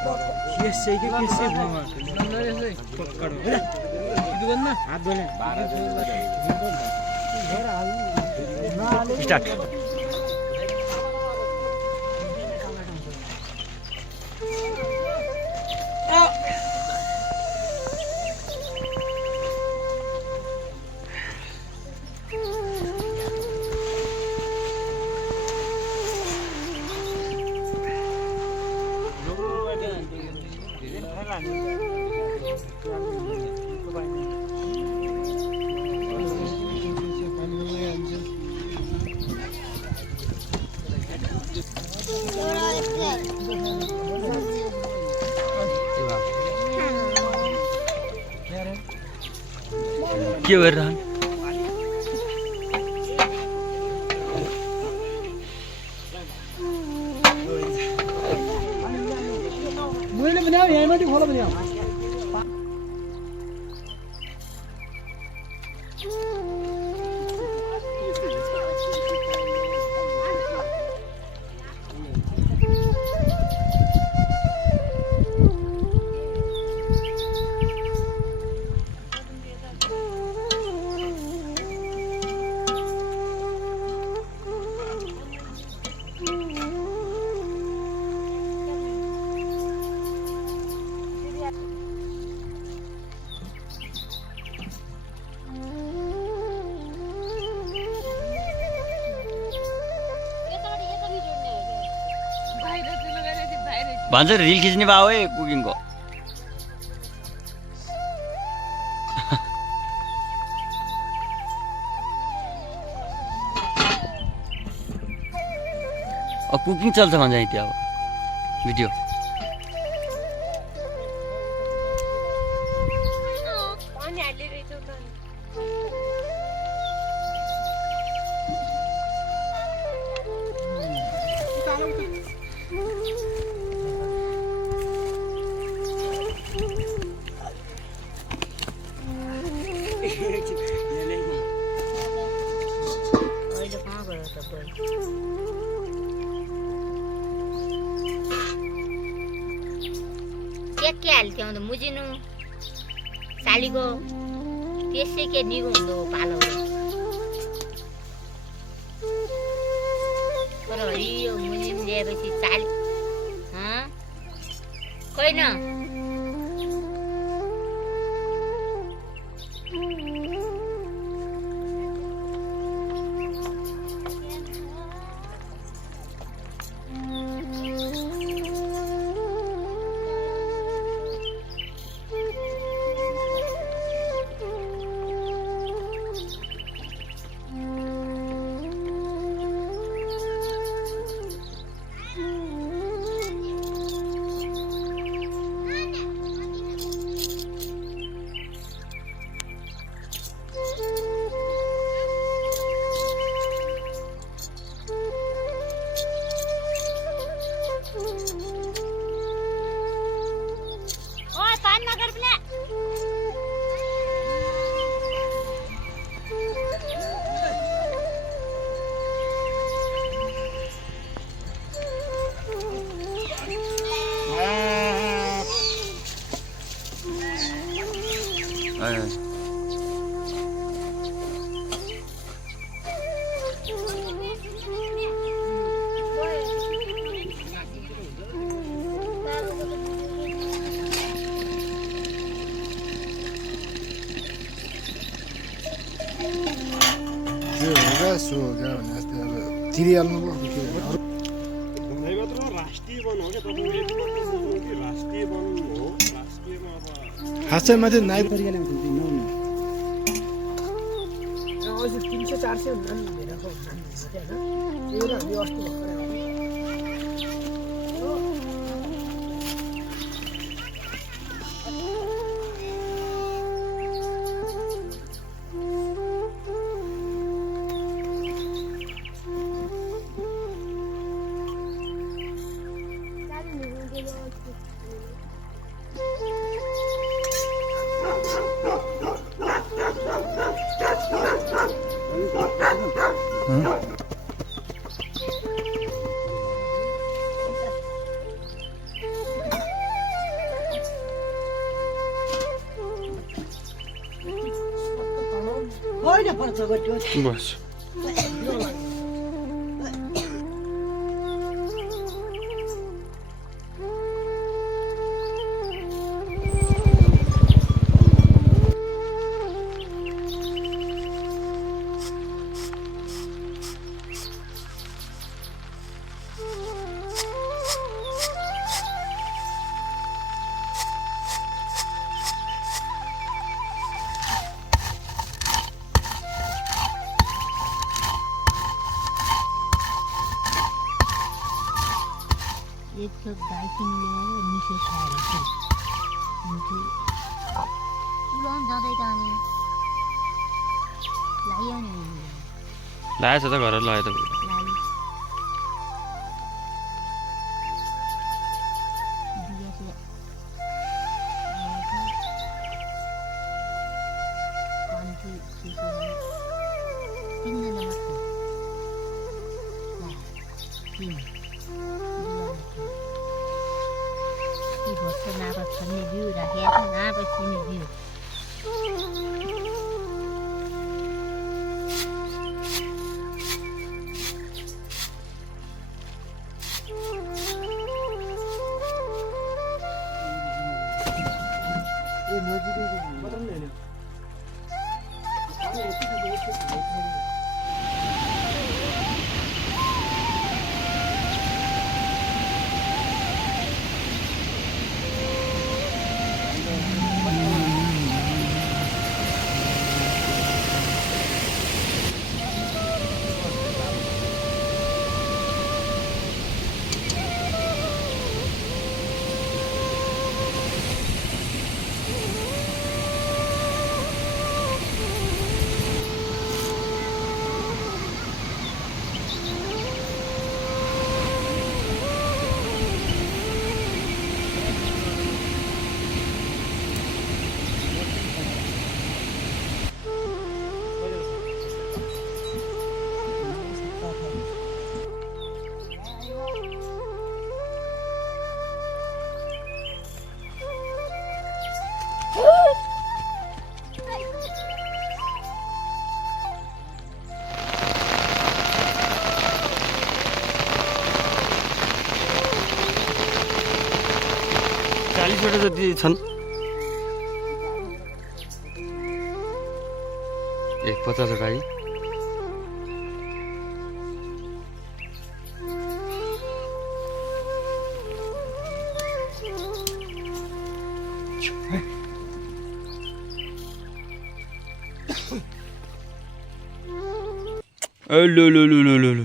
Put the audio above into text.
कैसे के कैसे भावा अंदर ऐसे पकड़ो ಇದು ಬಂದ हाथ धोने स्टार्ट के गरिरहन् मैले बनाऊ यहाँ माथि खोला बनाऊ भन्छ रिल खिच्ने भाव है कुकिङको अब कुकिङ चल्छ भन्छ त्यो अब भिडियो के हाल्थ्यो अन्त मुजिनु सालीको त्यसै के निगो हुँदो पालो तर हरियो मुजिन ल्याएपछि चाली होइन सो क्या भने जस्तै अब तिरिहाल्नु पो राष्ट्रिय वन हो क्या तपाईँको राष्ट्रिय वन हो राष्ट्रियमा अब खासैमा चाहिँ नाइ 300-400 हुँदा नि धेरैको हुँदा नि होइन त्यही भएर हामी अस्ति भर्खरै बस एक थोक गाई किनेर मिठो खाएर उलान जाँदै जाने लाग्यो नि लागेछ त घर लगायो त लाली बियाले कान्ति सिसे तिनजना मात्र तिन भर्छ नापा छन्ने बिउ राखेको छ नापा छिने बिउ वटा जति छन् एक 50 गाई लो लो लो लो लो